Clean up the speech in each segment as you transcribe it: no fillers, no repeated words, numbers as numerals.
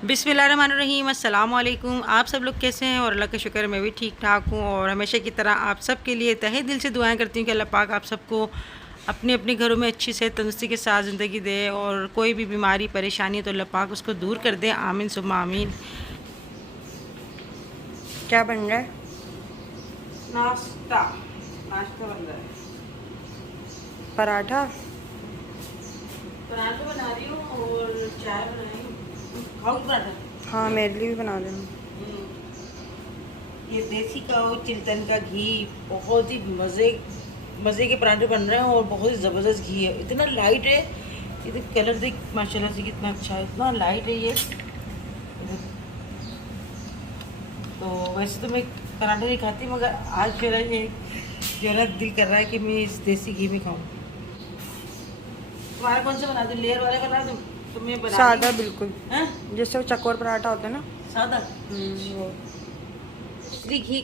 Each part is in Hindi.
बिस्मिल्लाहिर्रहमानिर्रहीम, अस्सलाम वालेकुम। आप सब लोग कैसे हैं? और अल्लाह का शुक्र मैं भी ठीक ठाक हूँ। और हमेशा की तरह आप सब के लिए तहे दिल से दुआएं करती हूँ कि अल्लाह पाक आप सबको अपने अपने घरों में अच्छी सेहत तंदुरुस्ती के साथ ज़िंदगी दे, और कोई भी बीमारी परेशानी है तो अल्लाह पाक उसको दूर कर दे। आमीन सुम्मा आमीन। क्या बन रहा है? नाश्ता बन रहा है। पराठा। पराठा बना रही हूँ और चाय बना रही हूँ। खाओगी पराठा? हाँ, मेरे लिए भी बना देना। ये देसी का और चिल्तन का घी, बहुत ही मज़े के पराठे बन रहे हैं और बहुत ही ज़बरदस्त घी है। इतना लाइट है, ये कलर देख माशाल्लाह से कितना अच्छा है, इतना लाइट है ये। तो वैसे तो मैं पराठे नहीं खाती, मगर आज मेरा ये जो है ना दिल कर रहा है कि मैं इस देसी घी में खाऊं। तुम्हारा कौन सा बना दूँ? लेयर वाले बना दूँ? तो मैं बना सादा बिल्कुल, हैं? जैसे वो चकोर पराठा होता है ना, सादा। वो। असली घी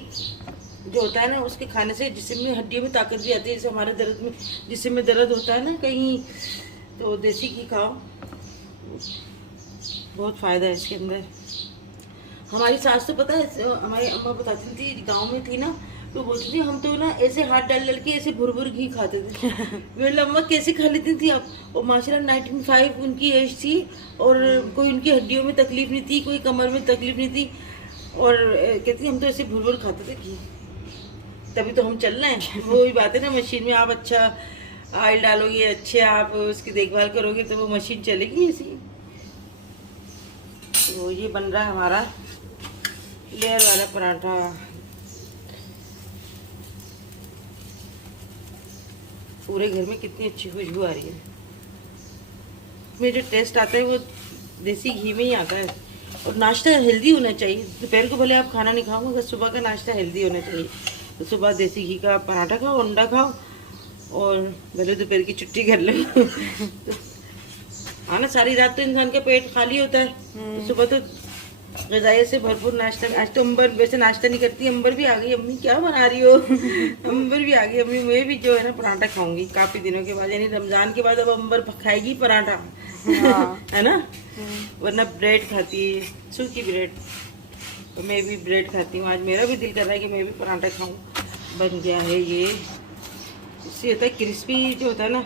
जो होता है ना, उसके खाने से जिस्म में हड्डियों में ताकत भी आती है। जैसे हमारे दर्द में, जिस्म में दर्द होता है ना कहीं, तो देसी घी खाओ, बहुत फ़ायदा है इसके अंदर। हमारी सास तो पता है, हमारी अम्मा बताती थी, गांव में थी ना, तो बोलती थी हम तो ना ऐसे हाथ डाल डाल के ऐसे भुर घी खाते थे। मेरी अम्मा कैसे खा लेती थी आप। और माशाल्लाह 95 उनकी एज थी, और कोई उनकी हड्डियों में तकलीफ नहीं थी, कोई कमर में तकलीफ नहीं थी, और कहती हम तो ऐसे भुर खाते थे घी। तभी तो हम चल रहे हैं। वही बात है ना, मशीन में आप अच्छा ऑयल डालोगे, अच्छे आप उसकी देखभाल करोगे तो वो मशीन चलेगी ऐसी। तो ये बन रहा है हमारा लेयर वाला पराठा। पूरे घर में कितनी अच्छी खुशबू आ रही है। में जो टेस्ट आता है वो देसी घी में ही आता है। और नाश्ता हेल्दी होना चाहिए। दोपहर को भले आप खाना नहीं खाओ, मगर सुबह का नाश्ता हेल्दी होना चाहिए। तो सुबह देसी घी का पराठा खाओ, अंडा खाओ, और भले दोपहर की छुट्टी कर लो। हाँ ना, सारी रात तो इंसान का पेट खाली होता है, तो सुबह तो गज़ाइय से भरपूर नाश्ता। आज तो अंबर वैसे नाश्ता नहीं करती, अंबर भी आ गई। अम्मी क्या बना रही हो? अंबर भी आ गई। अम्मी मैं भी जो है ना पराठा खाऊंगी काफ़ी दिनों के बाद, यानी रमज़ान के बाद अब अंबर खाएगी पराठा। हाँ। है ना, वरना ब्रेड खाती है, सूखी ब्रेड। तो मैं भी ब्रेड खाती हूँ। आज मेरा भी दिल कर रहा है कि मैं भी पराठा खाऊँ। बन गया है ये। इससे होता है क्रिस्पी, जो होता है ना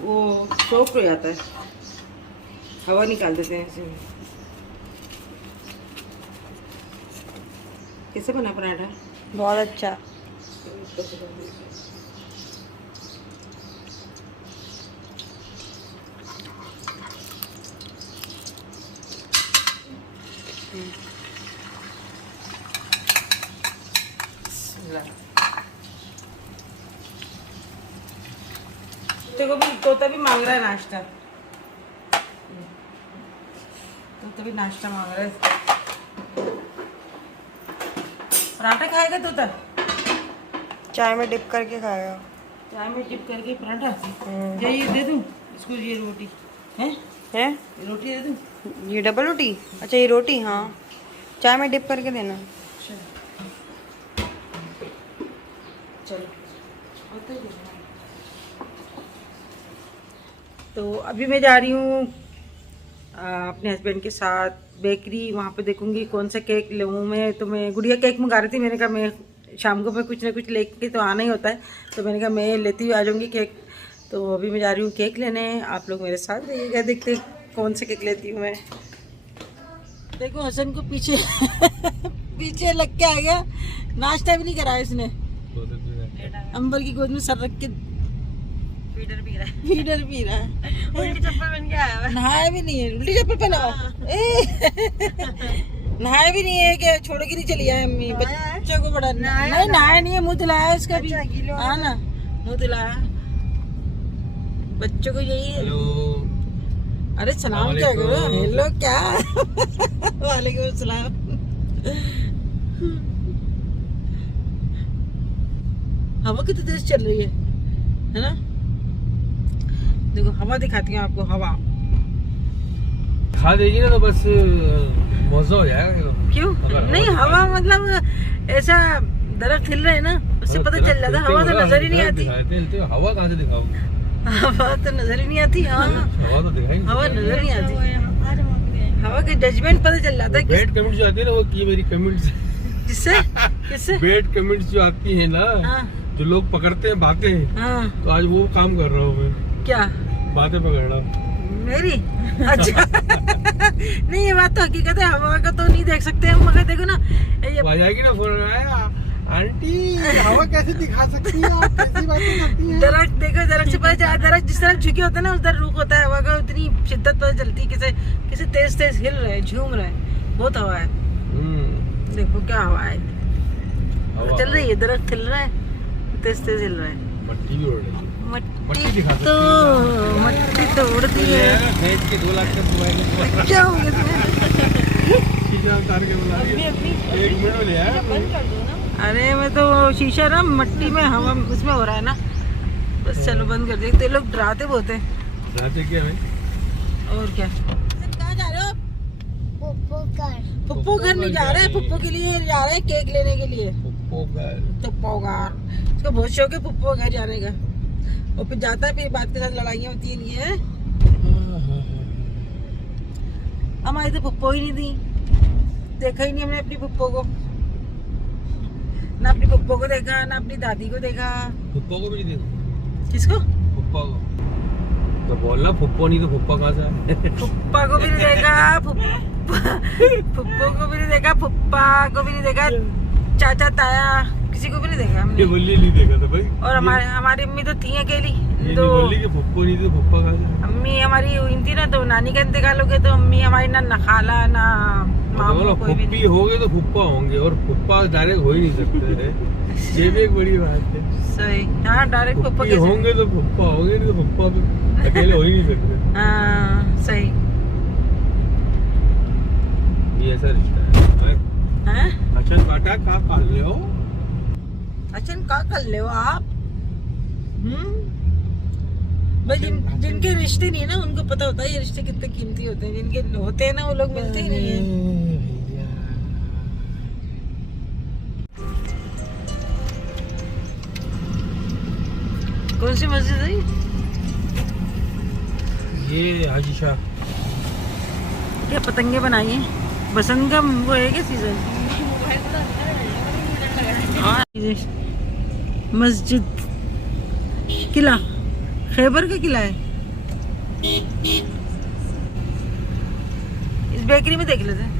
वो सॉफ्ट हो जाता है। हवा निकाल देते हैं ऐसे। कैसे बना पराठा? बहुत अच्छा। देखो भी तोता भी मांग रहा है नाश्ता। तोता भी नाश्ता मांग रहा है। पराठा खाएगा तोता? चाय में डिप करके खाएगा। चाय में डिप करके पराठा? ये दे दूँ इसको? ये रोटी है? ये रोटी दे दूँ? ये डबल रोटी? अच्छा, ये रोटी, हाँ, चाय में डिप करके देना। चलो। तो अभी मैं जा रही हूँ अपने हस्बैंड के साथ बेकरी। वहाँ पे देखूँगी कौन सा केक लूँ मैं। तो मैं गुड़िया केक मंगा रही थी। मैंने कहा मैं शाम को मैं कुछ ना कुछ लेके तो आना ही होता है, तो मैंने कहा मैं लेती हुई आ जाऊँगी केक। तो अभी मैं जा रही हूँ केक लेने। आप लोग मेरे साथ रहिएगा, देखते कौन से केक लेती हूँ मैं। देखो हसन को पीछे पीछे लग के आ गया। नाश्ता भी नहीं कराया इसने। अंबर की गोद में सर रख के फीडर पी रहा है। उल्टी चप्पल पहन के आया है। नहाया भी नहीं है, उल्टी चप्पल पहना हुआ। नहाया भी नहीं है कि छोड़ के नहीं चली है अम्मी बच्चों को। बड़ा नहीं नहाया नहीं है, मुँह धुलाया इसका भी। हाँ ना, मुँह धुलाया बच्चों को। यही है। अरे सलाम क्या करो? हेलो क्या? वालेकुम सलाम। हवा कितनी तेज चल रही है ना? देखो हवा दिखाती हूँ आपको। हवा खा देगी ना तो बस मजा हो जाएगा। क्यों नहीं? हवा मतलब ऐसा दरख्त हिल रहे हैं ना, उससे पता चल जाता है। हवा तो नजर ही नहीं आती। हवा कहाँ से दिखाओगे? हवा तो नजर ही नहीं आती। हाँ हवा तो दिखाई, हवा नजर नहीं आती। हवा के जजमेंट पता चल जाता है बैड कमेंट्स जो आती है ना, वो ये मेरी कमेंट्स किससे किससे। बैड कमेंट्स जो आती है ना, हाँ जो लोग पकड़ते हैं बातें, हाँ तो आज वो काम कर रहा हूँ मैं, क्या बातें पकड़ रहा हूँ। मेरी अच्छा नहीं, ये बात तो हकीकत है, हवा का तो नहीं देख सकते हम, मगर देखो ना ये आ जाएगी ना फोन आया, आंटी हवा कैसे दिखा सकती है, आप कैसी बातें करती हैं। दरख्त देखो, दरख्त से पता चला, दरख्त जिस तरफ झुके होते हैं ना उधर रुख होता है हवा का, उतनी शिद्दत पता चलती है, किसे किसे तेज तेज हिल रहा है, झूम रहा है, बहुत हवा है। देखो क्या हवा है, हवा चल रही है, दरख्त हिल रहा है, तेज तेज हिल रहा है। मट्टी भी उड़ रही है। मट्टी दिखा सकती तो है। मट्टी तो उड़ती है। भेज के 2 लाख का दुबई क्या हो गया तुम्हें? शीशा उतार के बुला रही है। 1 मिनट में ले आया। अरे मैं तो शीशा ना मट्टी में हवा उसमें हो रहा है ना, बस चलो बंद कर दिया। लोग डराते बहुत हैं। डराते क्या है? और क्या। कहाँ जा रहे हो? पुप्पो घर नहीं जा रहे हैं, पुप्पो के लिए जा रहे हैं केक लेने के लिए। पुप्पो घर, इसको बहुत शौक है पुप्पो घर जाने का, और फिर जाता है, फिर बात के साथ लड़ाइयाँ होती है, नहीं है। हमारी तो पुप्पो ही नहीं थी, देखा ही नहीं हमने अपनी पुप्पो को, ना अपनी पुप्पो को देखा, ना अपनी दादी को देखा। फुप्पो को भी नहीं देखो। किसको? फुप्पा को तो बोलना, फुप्पो नहीं तो फुप्पा कहाँ से आए? फुप्पा को भी नहीं देखा, फुप्पो को भी नहीं देखा, फुप्पा को भी नहीं देखा, चाचा ताया किसी को भी नहीं देखा हमने। ये बोली नहीं देखा था भाई। और हमारी अम्मी तो थी अकेली, ये तो नहीं बोली कि फुप्पो नहीं तो फुप्पा कहाँ से आए? अम्मी हमारी हुई थी ना, तो नानी का इंतकाल हो गया, तो अम्मी हमारी ना खाला ना मामू कोई भी फुप्पी नहीं। होगे तो फुप्पा होंगे, और फुप्पा डायरेक्ट हो ही नहीं सकते। ये भी एक बड़ी बात है। सही, हाँ डायरेक्ट पप्पा फुप्पी कैसे? होंगे तो फुप्पा होंगे, नहीं तो फुप्पा तो अकेले हो ही नहीं सकते। हाँ सही ये ऐसा रिश्ता है। हैं? अच्छा बेटा कहाँ पाल रहे हो? अच्छा क्या कर ले हो आप? भाई जिनके रिश्ते नहीं है ना, उनको पता होता है ये रिश्ते कितने कीमती होते हैं। जिनके होते हैं ना, वो लोग मिलते ही नहीं है। कौन सी मस्जिद है ये हाजी शाह। क्या पतंगे बनाई हैं? बसंत का वो है क्या सीजन? मस्जिद, किला, खैबर का किला है। इस बेकरी में देख लेते हैं।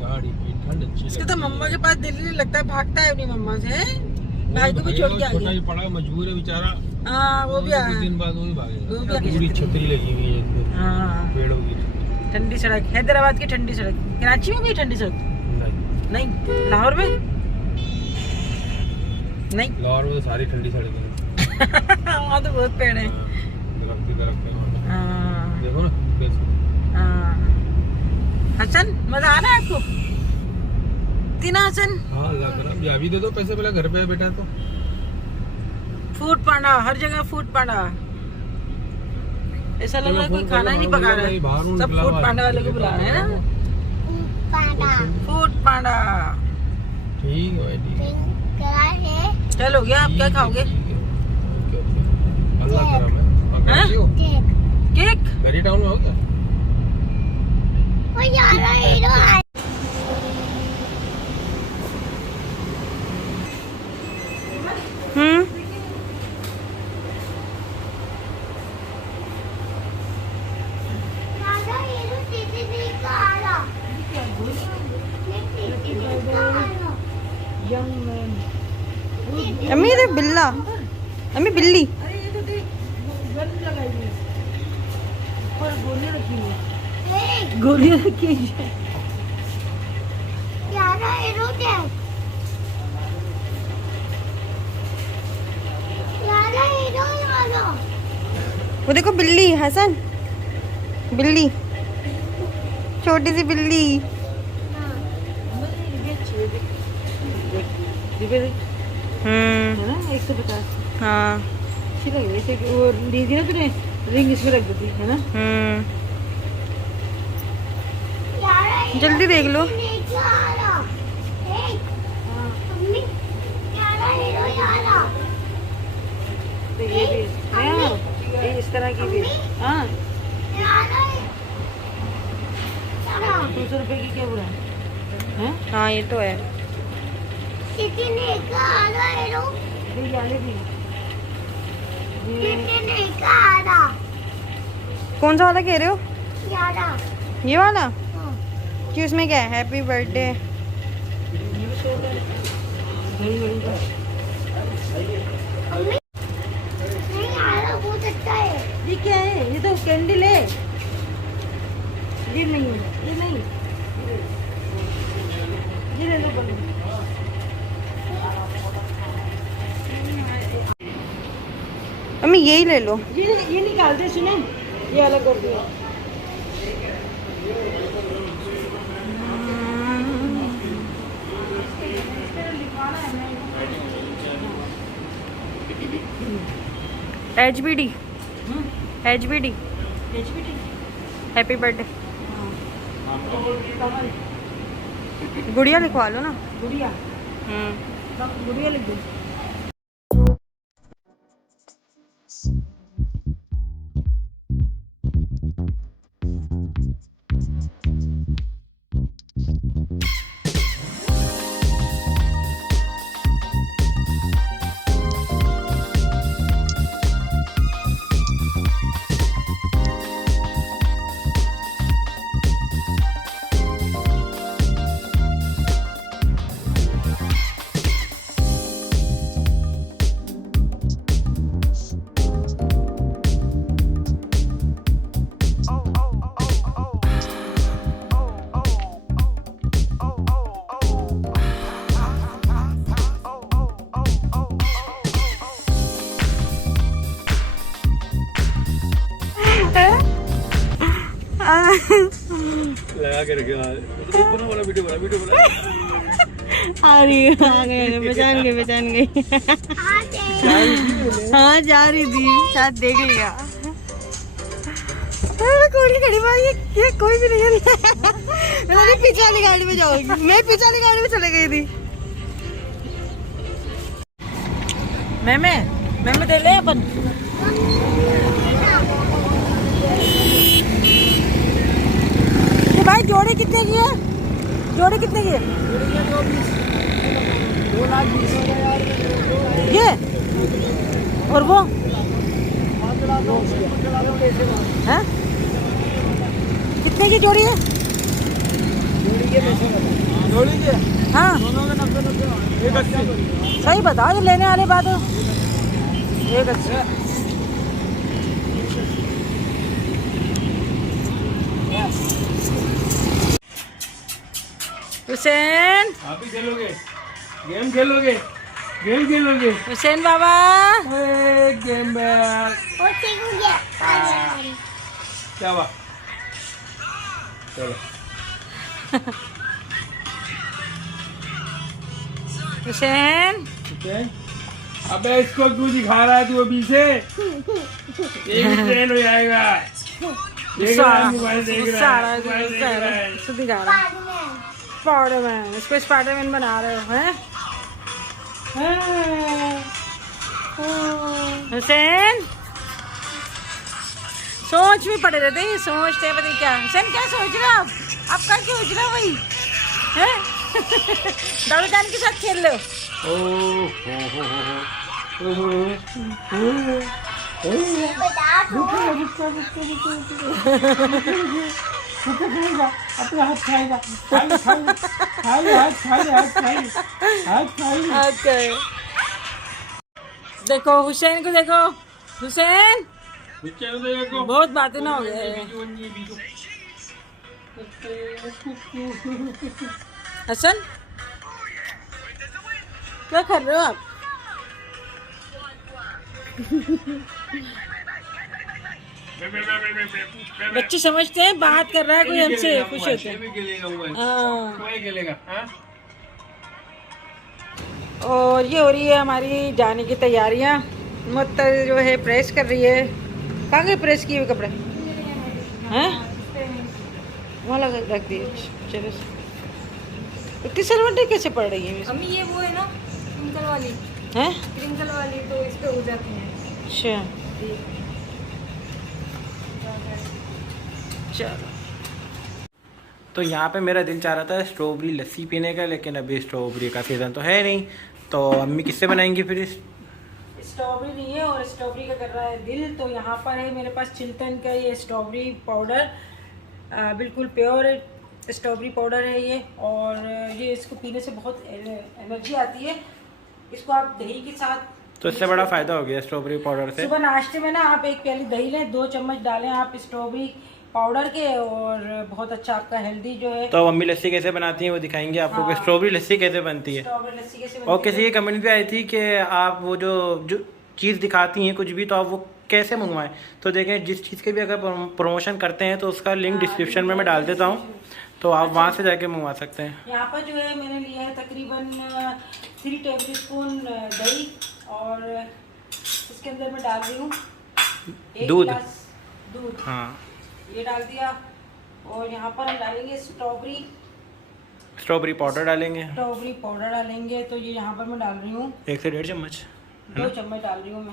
गाड़ी की ठंड अच्छी इसके लगती तो मम्मा के पास दिल नहीं लगता, भागता है अपनी मम्मा से। भाई को भी छोड़ के आ छोटा गया। ही पड़ा, मजबूर है बेचारा। हाँ वो भी आया। कुछ दिन बाद वो भी वो भी भागेगा। आ गया। पूरी छतरी लगी हुई है इसमें, हाँ पेड़ों की। ठंडी सड़क, हैदराबाद की ठंडी सड़क। कराची में भी है ठंडी सड़क? नहीं, नहीं। लाहौर में नहीं। लाहौर में तो सारी ठंडी सड़कें हैं। वहाँ तो बहुत पेड़ है। दरख्त ही दरख्त है वहाँ पे। हाँ, देखो ना कैसे। हाँ। हसन मजा आ रहा है आपको? तीना हसन, हाँ अल्लाह करम। ये अभी दे दो पैसे, पहले घर पे है बेटा। तो फूड पांडा, हर जगह फूड पांडा। ऐसा लग रहा है कोई खाना ही नहीं पका रहा है, सब फूड पांडा वाले को बुला रहे हैं ना। फूड पांडा। ठीक है ठीक है। चलो गया, आप क्या खाओगे? अल्लाह करम है। हैं? कैसी हो? केक? गरी टाउन में हो क्या? अम्मी ये बिल्ला, अम्मी बिल्ली। अरे ये तो देख, गन लगाई हुई है। ऊपर गोलियां रखी हुई है। गोलियां रखी हुई है। वो देखो बिल्ली हसन, बिल्ली, छोटी सी बिल्ली। है ना 150। हाँ। अच्छी लग रही है, वो ली थी ना तूने, रिंग इसमें रख दी थी, है ना? जल्दी देख लो। तरह की भी हाँ 200 रुपए की क्या बुरा है? हाँ ये तो है। ये वाले भी कौन सा वाला कह रहे हो? ये वाला कि उसमें क्या है? Happy birthday. घड़ी घड़ी का ये क्या है? ये तो कैंडल है। ये नहीं है, ये नहीं, ये ले लो बलून। मम्मी यही ले लो। ये निकाल दे, सुने ये अलग कर दिया। HBD HBD happy birthday. गुड़िया लिखवा लो ना। गुड़िया गुड़िया लिख दो। लगा के रखे बना वीडियो बना आ रही आ गए, पहचान गई हाँ जा रही थी, शायद देख लिया। कोई खड़ी बात, ये कोई भी नहीं है। मैं पीछे वाली गाड़ी में जाऊंगी, मैं पीछे वाली गाड़ी में चले गई थी। मैं दे ले अपन। ये भाई जोड़े कितने की है? जोड़े कितने की है? 2,20,000 ये और वो है कितने की जोड़ी है? जोड़ी के हाँ दोनों में 90 एक 80। सही बताओ, ये लेने वाले बात हो। एक अच्छा हुसैन, आप ही खेलोगे गेम खेलोगे गेम खेलोगे हुसैन बाबा गेम बैग क्या हुआ चलो हुसैन ठीक है। अबे इसको तू दिखा रहा है तू अभी से ये भी ट्रेन हो जाएगा। देख रहा है मोबाइल देख रहा है मोबाइल देख रहा है। स्पाइडरमैन, इसको स्पाइडरमैन बना रहे हो हैं? हुसैन सोच में पड़े रहते हैं, सोचते हैं पता नहीं क्या। हुसैन क्या सोच रहे हो आप क्या सोच रहे हो भाई हैं? डबल कान के साथ खेल लो। अपना हाथ खाएगा ओके देखो हुसैन को, देखो हुसैन बहुत बातें ना हो गए। हसन क्या कर रहे हो आप? बच्चे समझते हैं बात कर रहा है कोई हमसे, खुश होते हैं। हाँ। और ये हो रही है हमारी जाने की तैयारियां। मुअत्तल जो है प्रेस कर रही है। कहाँ गए प्रेस किए हुए कपड़े हैं? वहाँ लगा रख दिए। चलो इतनी सरवटें कैसे पड़ रही है? अम्मी ये वो है ना क्रिंकल वाली, हैं? क्रिंकल वाली तो इस पे हो जाती है। अच्छा चलो। तो यहाँ पे मेरा दिल चाह रहा था स्ट्रॉबेरी लस्सी पीने का, लेकिन अभी स्ट्रॉबेरी का सीज़न तो है नहीं, तो अम्मी किससे बनाएंगी फिर स्ट्रॉबेरी नहीं है और स्ट्रॉबेरी का कर रहा है दिल, तो यहाँ पर है मेरे पास चिल्टन का ये स्ट्रॉबेरी पाउडर, बिल्कुल प्योर स्ट्रॉबेरी पाउडर है ये, और ये इसको पीने से बहुत एनर्जी आती है। इसको आप दही के साथ, तो इससे बड़ा फ़ायदा हो गया स्ट्रॉबेरी पाउडर से। सुबह नाश्ते में ना आप 1 प्याली दही लें, 2 चम्मच डालें आप स्ट्रॉबेरी पाउडर के, और बहुत अच्छा आपका हेल्दी जो है। तो मम्मी लस्सी कैसे बनाती हैं वो दिखाएंगे आपको कि स्ट्रॉबेरी लस्सी कैसे बनती है। स्ट्रॉबेरी लस्सी कैसे और किसी की कमेंट भी आई थी कि आप वो जो चीज़ दिखाती हैं कुछ भी, तो आप वो कैसे मंगवाएं। तो देखें, जिस चीज़ के भी अगर प्रमोशन करते हैं तो उसका लिंक डिस्क्रिप्शन में मैं डाल देता हूँ, तो आप वहाँ से जाके मंगवा सकते हैं। यहाँ पर जो है मैंने लिया है तकरीबन 3 टेबल स्पून दही, और इसके अंदर मैं डाल रही हूँ 1 दूध। गिलास दूध, हाँ, ये डाल दिया। और यहाँ पर हम डालेंगे स्ट्रॉबेरी पाउडर डालेंगे, स्ट्रॉबेरी पाउडर डालेंगे। तो ये यहाँ पर मैं डाल रही हूँ 1 से 1.5 चम्मच, 2 चम्मच डाल रही हूँ मैं।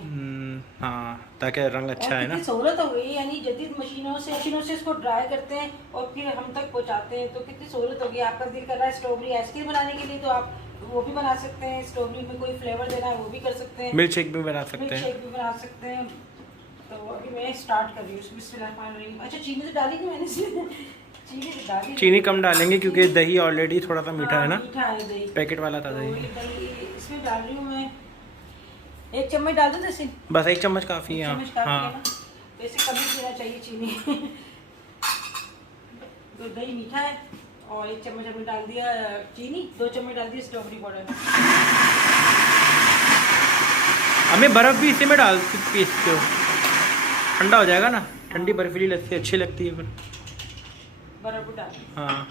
हाँ, ताकि रंग अच्छा है ना। कितनी सहूलत हो गई, यानी जदीद मशीनों से इसको ड्राई करते हैं और फिर हम तक पहुँचाते हैं, तो कितनी सहूलत होगी। आपका दिल कर रहा है स्ट्रॉबेरी आइसक्रीम बनाने के लिए, तो आप वो भी बना सकते हैं। स्ट्रॉबेरी में कोई फ्लेवर देना है वो भी कर सकते हैं, मिल्क शेक भी बना सकते मिल्क हैं। शेक भी बना सकते हैं। तो अभी मैं स्टार्ट कर रही हूँ, बिस्मिल्लाह। अच्छा, चीनी तो डाली थी मैंने चीनी तो डाली, चीनी कम डालेंगे क्योंकि दही ऑलरेडी थोड़ा सा मीठा है ना, मीठा है दही, पैकेट वाला था तो दही। ये दही इसमें डाल रही हूँ मैं 1 चम्मच डाल दो जैसे, बस 1 चम्मच काफ़ी है। चम्मच काफी है हाँ, ना, तो इसे कभी पीना चाहिए चीनी। तो दही मीठा है, और 1 चम्मच हमने डाल दिया चीनी, 2 चम्मच डाल दिया स्ट्रॉबेरी पाउडर। हमें बर्फ़ भी इसी में डाल पीसते हो, ठंडा हो जाएगा ना। ठंडी बर्फीली लस्सी अच्छी लगती है फिर। बर्फ डाल, हाँ,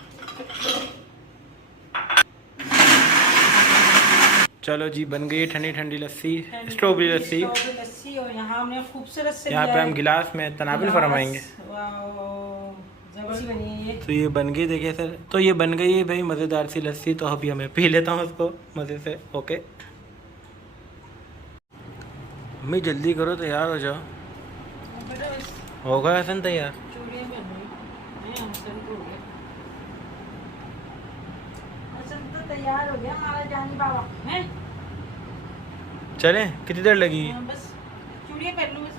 चलो जी, बन गई ठंडी ठंडी लस्सी, स्ट्रॉबेरी लस्सी। स्ट्रॉबेरी लस्सी, और यहाँ हमने खूबसूरत से यहाँ पे हम गिलास में तनाबिल फरमाएंगे। जबरदस्ती बनी है ये। तो ये बन गई, देखिए सर, तो ये बन गई है भाई मज़ेदार सी लस्सी। तो अभी हमें पी लेता हूँ उसको मज़े से। ओके मम्मी, जल्दी करो, तैयार हो जाओ। होगा हसन तैयार? चूड़ियाँ बन रही हैं, हसन को हो गया, हसन तो तैयार हो गया हमारा जानी बाबा है। चलें, कितनी देर लगी? बस चूड़ियाँ पहन लूँ बस।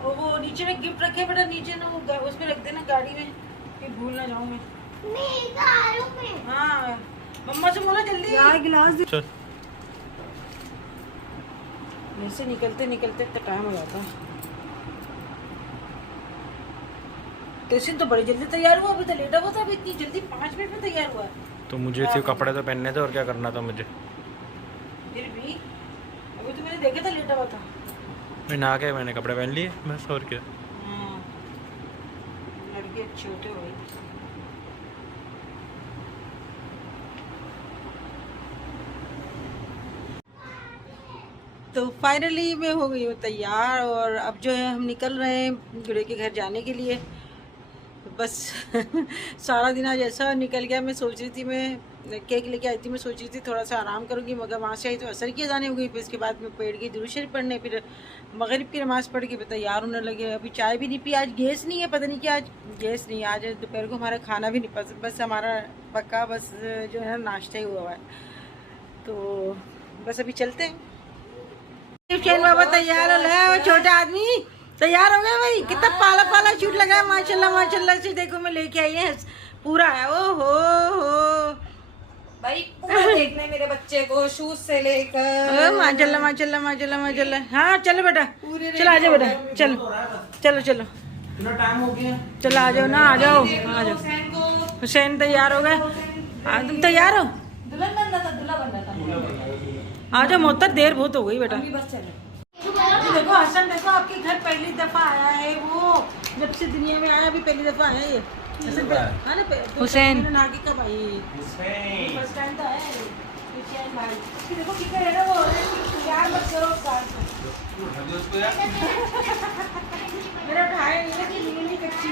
और वो नीचे में गिफ्ट रखे बेटा, नीचे ना वो उसमें रख देना गाड़ी में, फिर भूल ना जाऊँ मैं। हाँ, मम्मा से बोला जल्दी यार गिलास दे। चल, घर से निकलते निकलते इतना टाइम हो जाता है। तेसिन तो बड़ी जल्दी तैयार हुआ, अभी तो लेटा हुआ था, अभी इतनी जल्दी 5 मिनट में तैयार हुआ। तो मुझे सिर्फ कपड़े तो पहनने थे, और क्या करना था मुझे। फिर भी अभी तो मैंने देखा था लेटा हुआ था। मैं नहा के मैंने कपड़े पहन लिए बस, और क्या। हाँ, लड़के अच्छे होते हो भाई। तो फाइनली मैं हो गई हूँ तैयार, और अब जो है हम निकल रहे हैं गुड़े के घर जाने के लिए। तो बस सारा दिन आज ऐसा निकल गया। मैं सोच रही थी, मैं केक लेके आई थी, मैं सोच रही थी थोड़ा सा आराम करूँगी, मगर वहाँ से आई तो असर की अज़ान हो गई। फिर इसके बाद मैं पेड़ की दुरूद शरीफ पढ़ने, फिर मगरिब की नमाज़ पढ़ के तैयार होने लगे। अभी चाय भी नहीं पी, आज गैस नहीं है, पता नहीं क्या आज गैस नहीं है। आज दोपहर को हमारा खाना भी नहीं पसंद, बस हमारा पक्का बस जो है नाश्ता ही हुआ है। तो बस अभी चलते हैं। चैन बाबा तैयार हो रहा है, वो छोटा आदमी तैयार हो गया भाई। कितना पाला पाला शूट लगा है, माशाल्लाह माशाल्लाह से। देखो मैं लेके आई है पूरा है। ओ हो भाई पूरा देखना है मेरे बच्चे को, शूज से लेकर। माशाल्लाह माशाल्लाह माशाल्लाह माशाल्लाह। हाँ चलो बेटा, चलो आ जाओ बेटा, चलो चलो चलो टाइम हो गया, चलो आ जाओ ना, आ जाओ आ जाओ। हुसैन तैयार हो गए, तुम तैयार हो? दुल्हन बनना था, दूल्हा बनना था। आ जाओ मोहतर, देर बहुत हो गई बेटा। अभी बस चलो। देखो हसन, देखो आपके घर पहली दफा आया है वो, जब से दुनिया में आया अभी पहली दफा आया ये हसन। हुसैन। नागी कब आई? फर्स्ट टाइम तो आया है हुसैन भाई। इसकी देखो कितना है ना वो, प्यार मत करो प्यार से। मेरा उठाया नहीं है कि नीली कच्ची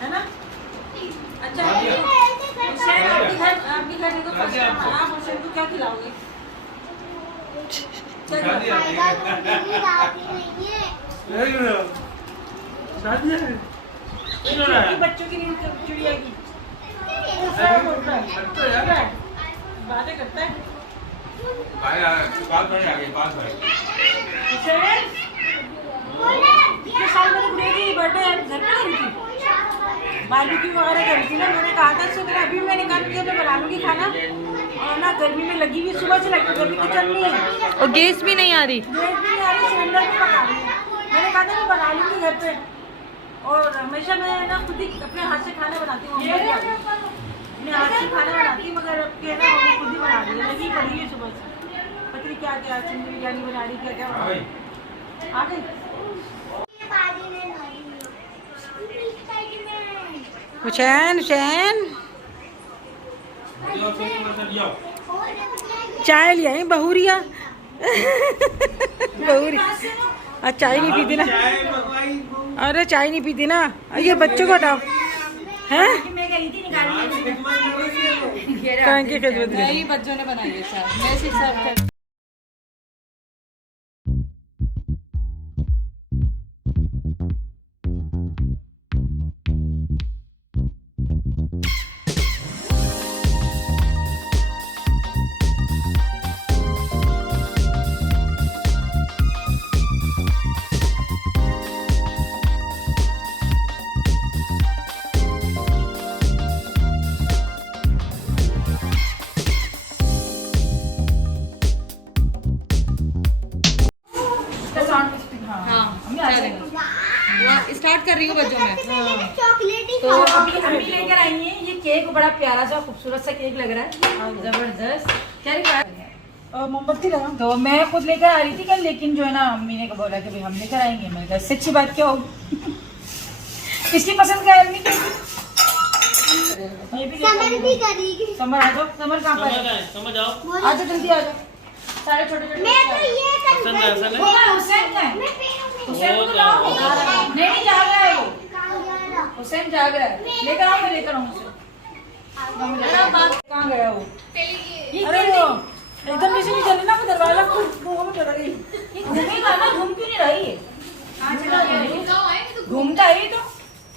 है ना। अच्छा हुसैन, आपके घर देखो फर्स्ट टाइम आया, आप हुसैन को क्या खिलाओगे? शादी है बच्चों की नींद चिड़िया की बातें करता है। पास आ गई पास पिछले साल मेरे गुड़िया की बर्थडे घर पे करी थी, बारबेक्यू वगैरह करी थी ना। मैंने कहा था सुबह, अभी मैंने कहा कि मैं बना लूंगी खाना, और ना गर्मी में लगी हुई, सुबह से लगी गर्मी की चल रही है, और गैस भी नहीं आ रही। गैस भी नहीं आ रही, सिलेंडर भी पका रही है। मैंने कहा था मैं बना लूंगी घर पे, और हमेशा मैं ना खुद ही अपने हाथ से खाना बनाती हूँ, अपने हाथ से खाना बनाती हूँ, मगर अब क्या ना मैं खुद ही बना रही है, लगी पड़ी है सुबह से। पता नहीं क्या क्या चिंगी बिरयानी बना रही, क्या क्या बना रही। आ गई हुसैन, हुसैन चाय ले आई बहुरिया। बहुरी चाय नहीं पीती ना, अरे चाय नहीं पीती ना, ये बच्चों को हटाओ हैं। नहीं, बच्चों ने बनाई है चाय, मैं सिर्फ सर्व कर। स्टार्ट कर रही हूँ बच्चों में। तो अभी हम भी लेकर आई हैं ये केक, बड़ा प्यारा सा खूबसूरत सा केक लग रहा है, जबरदस्त। क्या मोमबत्ती लगा, तो मैं खुद लेकर आ रही थी कल, लेकिन जो है ना अम्मी ने बोला कि भाई हम लेकर आएंगे। मैंने कहा इससे अच्छी बात क्या होगी। किसकी पसंद का है अम्मी? समर आ जाओ, समर कहाँ पर है? समझ आओ, आ जाओ जल्दी आ जाओ, सारे छोटे छोटे। हुसैन का है, हुसैन को लाओ। नहीं जाग रहा है वो, हुसैन जाग रहा है, लेकर आओ, मैं लेकर आऊँ उसे। कहाँ गया वो? अरे वो एकदम जैसे नहीं चले ना, वो दरवाजा घूम चला गई। घूमेगा ना, घूम क्यों नहीं रही है? घूमता है तो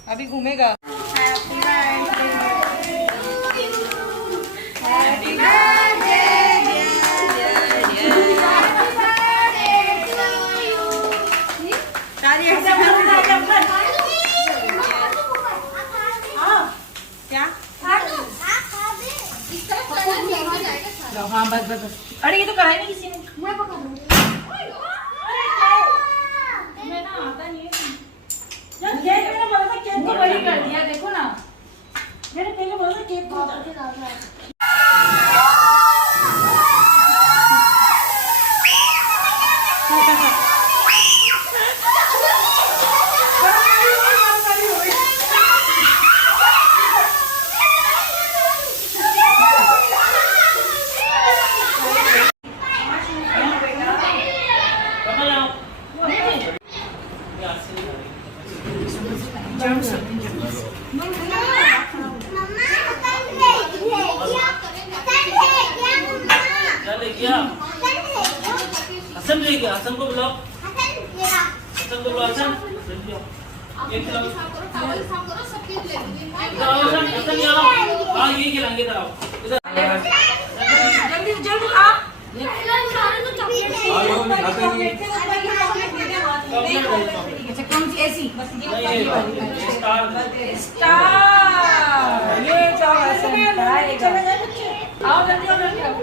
अभी घूमेगा। हाँ बस बस बस। अरे ये तो कराई नहीं किसी ने। मैं पका दूँ। मैं ना आता नहीं है। यार केक मैंने बोला था, केक को बड़ी कर दिया, देखो ना। मैंने पहले बोला था केक को उतार के डालना है। हसन ले गया, हसन को बुलाओ, हसन को बुलाओ, हसन ये खिलाओ, हसन यहाँ हाँ यही खिलाएंगे, इधर आओ, इधर जल्दी जल्दी आ। अच्छा कौन सी ऐसी? स्टार, ये तो आओ जल्दी आओ जल्दी आओ।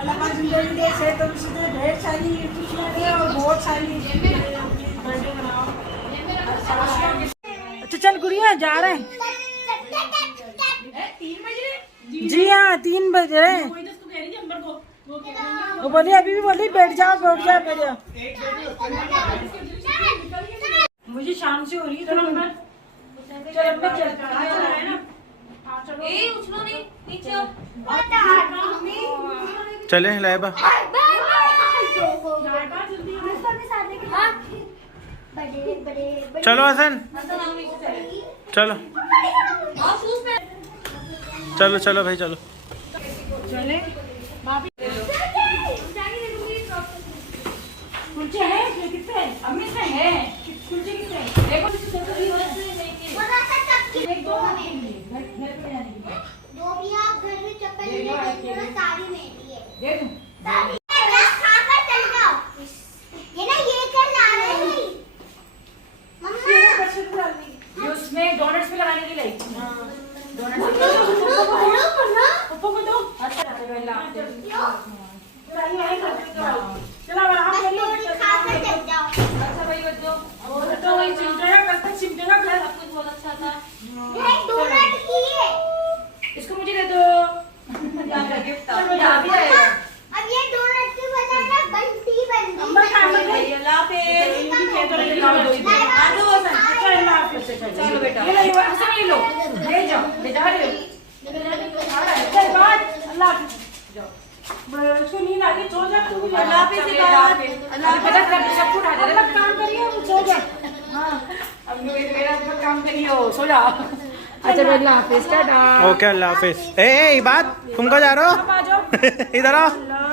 अल्लाह पाक जिंदगी दे, सेहत से ढेर सारी खुशियां दे और बहुत सारी बर्थडे मनाओ। अच्छा चल गुड़िया जा रहे हैं। 3 बज रहे? जी हाँ 3 बज रहे हैं। वो बोली अभी भी बोली बैठ जाओ बैठ जाओ बैठ जाओ। मुझे शाम से हो रही है थोड़ा अंदर। चल अंदर चल ना। उछलो नहीं नीचे। चले लाइबा, चलो हसन, चलो चलो चलो भाई चलो। चले अम्मी से है कुलचे कितने देखो एक दो घर पे जाने के लिए दो भी आप घर में चप्पल ले लेते हो साड़ी मेरी है दे दूं खाकर चल जाओ ये ना ये कर ला रहे हैं मम्मा ये उसमें डोनट्स पे लगाने के लिए डोनट्स पप्पू को दो अच्छा चला आराम बस करिए थोड़ी खाकर चल जाओ अच्छा भाई बच्चों और तो वही चिमटेगा कल तक चिमटेगा घर सब कुछ बहुत अच्छा था ये डोनट की है इसको मुझे दे दो गिफ्ट अब ये डोनट की बजाय ना बंटी बन गई अम्मा काम कर रही है ला पे चलो बेटा ये लो ऐसे नहीं लो ले जाओ ले जा रहे हो चल बात अल्लाह जाओ उसको नींद आ गई सो जा तू भी अल्लाह पे से बात अल्लाह बेटा सब कुछ आ जा रहा काम करिए सो जा हां अब मेरा काम करिए सो जा अच्छा अल्लाह हाफिज टाटा ओके अल्लाह हाफिज। ए बात तुम कहाँ जा रहे हो? आ जाओ इधर आओ। अल्लाह